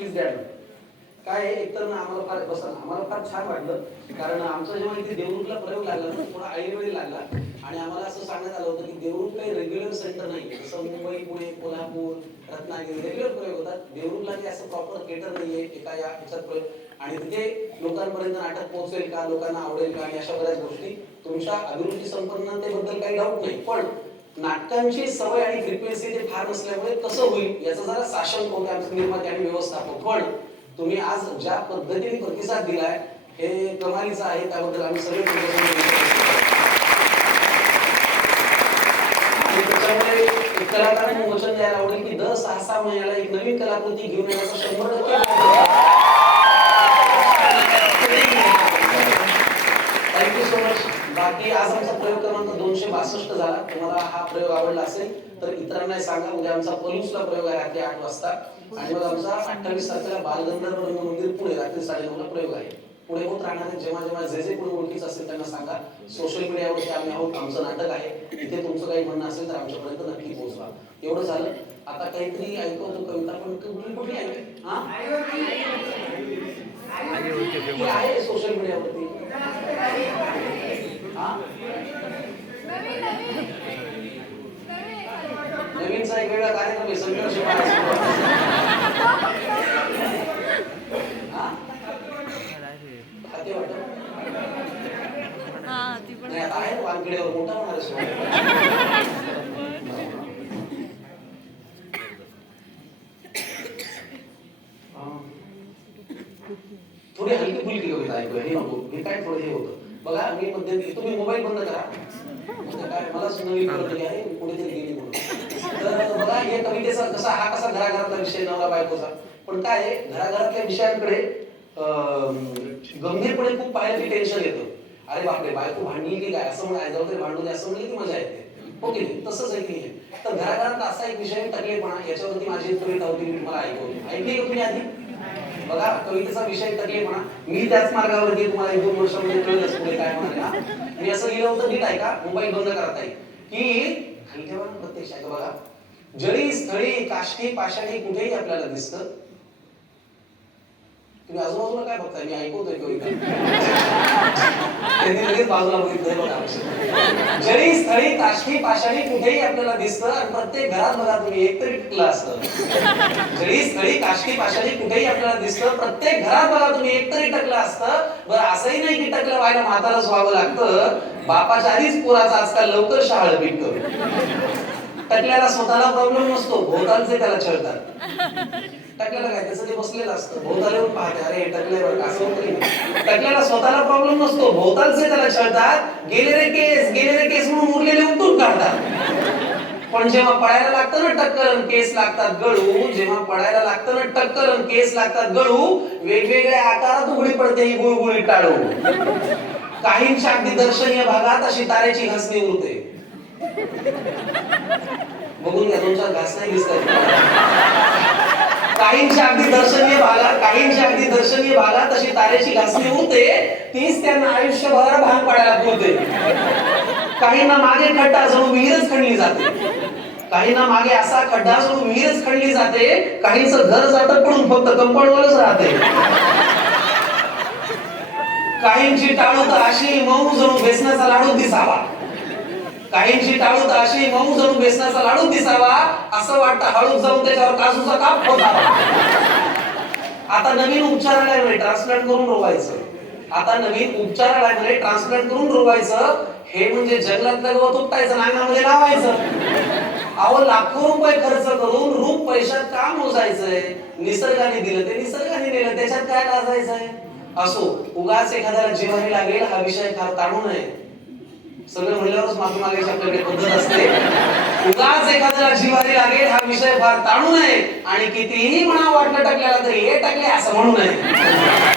Please द्या काय एक एकतर ना आम्हाला फार बसा आम्हाला फार छान वाटलं. कारण आमचा जेव्हा इथे देवरूखला प्रयोग लागला ना थोडा ऐनवेळी लागला. आणि आम्हाला असं सांगण्यात आलं होतं की देवरूख काही रेग्युलर सेंटर नाही जसं मुंबई पुणे कोल्हापूर रत्नागिरी रेग्युलर प्रयोग होतात. देवरूखला काही असं प्रॉपर केटर नाहीये एका या ह्याच्यात प्रयोग. आणि तिथे लोकांपर्यंत नाटक पोहोचेल का लोकांना आवडेल का आणि अशा बऱ्याच गोष्टी. तुमच्या अभिरुची संपन्नतेबद्दल काही डाऊट नाही. पण नाटकांची सवय आणि फ्रिक्वेन्सी फार नसल्यामुळे कसं होईल याचं जरा शासन होते निर्माते आणि व्यवस्थापक पण तुम्ही आज ज्या पद्धतीने प्रतिसाद दिलाय हे कमालीचं आहे त्याबद्दल आम्ही सगळे त्याच्यामुळे कलाकारांनी वचन द्यायला आवडेल की दर सहा सहा महिन्याला एक नवीन कलाकृती घेऊन येण्याचा शंभर टक्के थँक्यू सो मच बाकी आज आमचा प्रयोग बासष्ट झाला. तुम्हाला हा प्रयोग आवडला असेल तर इतरांनाही सांगा. उद्या आमचा पलूसला प्रयोग आहे रात्री आठ वाजता. आणि मग आमचा अठ्ठावीस तारखेला बालगंधर्व रंग मंदिर पुणे रात्री साडेनऊला प्रयोग आहे. पुढे होत राहणारे जेव्हा जेव्हा जे जे कोणी ओळखीचं असेल त्यांना सांगा. सोशल मीडियावरती आम्ही आहोत आमचं नाटक आहे. इथे तुमचं काही म्हणणं असेल तर आमच्यापर्यंत नक्की पोहोचवा. एवढं झालं. आता काहीतरी ऐकवतो कविता पण कुठली कुठली ऐक हा? आहे सोशल मीडियावरती हा? नवीनचा एक वेगळा कार्यक्रम आहे संघर्ष आहे वानखेड्यावर मोठा होणार आहे सोहळा. हा. थोडी हलकी फुलकी कविता ऐकू हे नको हे काय थोडं हे होतं बघा मी मध्यंतरी तुम्ही मोबाईल बंद करा. काय मला नवीन कळलं आहे कुठेतरी गेली म्हणून. तर बघा हे कवितेचा कसा हा कसा घराघरातला विषय नवरा बायकोचा. पण काय घराघरातल्या विषयांकडे गंभीरपणे खूप पाहिलं की टेन्शन येतं. अरे बापरे बायको भांडली की काय? असं म्हणा जाऊ तरी भांडू दे असं म्हणलं की मजा येते. की नाही तसंच आहे की तर घराघरात असा एक विषय टकलेपणा याच्यावरती माझी एक कविता होती मी तुम्हाला ऐकवली. ऐकली का तुम्ही आधी? बघा कवितेचा विषय टकलेपणा मी त्याच मार्गावरती तुम्हाला एक दोन वर्षामध्ये कळलंच पुढे काय म्हणायला. मी असं लिहिलं होतं नीट ऐका मुंबई बंद करता येईल. की खाली ठेवा प्रत्यक्ष आहे बघा. जळी स्थळी काष्टी पाषाणी कुठेही आपल्याला दिसतं. तुम्ही आजूबाजूला काय बघताय? मी ऐकवतोय कविता त्यांनी लगेच बाजूला बघितलंय बघा. जरी स्थळी काष्टी पाषाणी कुठेही आपल्याला दिसतं आणि प्रत्येक घरात बघा तुम्ही एक तरी टिकलं असतं. जरी स्थळी काशकी पाषाणी कुठेही आपल्याला दिसतं प्रत्येक घरात बघा तुम्ही एक तरी टकलं असतं. बरं असंही नाही की टकलं व्हायला म्हातारच व्हावं लागतं. बापाच्या आधीच पोराचं आजकाल लवकर शहाळ पिकतं टकल्याला स्वतःला प्रॉब्लेम नसतो. भोवतालचे त्याला छळतात. टकल्याला काय? त्याचं ते बसलेलं असतं. भोवताला येऊन पाहते. अरे टकल्यावर बरं असं टकल्याला स्वतःला प्रॉब्लेम नसतो. भोवतालचे त्याला छळतात. गेलेले केस गेलेले केस म्हणून उरलेले उठून काढतात. पण जेव्हा पळायला लागतं ना टक्कर आणि केस लागतात गळू जेव्हा पळायला लागतं ना टक्कर केस लागतात गळू वेगवेगळ्या आकारात उघडी पडते ही गुळगुळी टाळू काहींच्या अगदी दर्शनीय भागात अशी तारेची घासणी उरते बघून घास नाही काहींच्या अगदी दर्शनीय भागात काहींच्या अगदी दर्शनीय भागात तशी तारेची घासणी होते तीच त्यांना आयुष्यभर भांग पाडायला होते. काहींना मागे खड्डा जणू विहीरच खणली जाते. काहींना मागे असा खड्डा जणू विहीरच खणली जाते काहींच घर जातं पडून फक्त कंपाऊंडवरच राहते. काहींची टाळू तर अशी मऊ जणू बेसनाचा लाडू दिसावा. काहींची टाळू तर अशी मऊ जणू बेसनाचा लाडू दिसावा असं वाटतं हळू जाऊन त्याच्यावर काजूचा काप होता. आता नवीन उपचारालयामध्ये ट्रान्सप्लांट करून रोवायचं. आता नवीन उपचारालयामध्ये ट्रान्सप्लांट करून रोवायचं. हे म्हणजे जंगलातलं गवत उपटायचं नांगणामध्ये लावायचं. अहो लाखो रुपये खर्च करून रूप पैशात का मोजायचंय. निसर्गाने दिलं ते निसर्गाने दिलं त्याच्यात काय लाजायचंय? असो उगाच एखाद्याला जिव्हारी लागेल हा विषय फार ताणू नये सगळं म्हणल्यावरच माफी मागायची आपल्याकडे पद्धत असते. उगाच एखाद्याला जिवारी लागेल हा विषय फार ताणू नये. आणि कितीही म्हणा वाटलं टाकल्याला तरी हे टाकले असं म्हणू नये.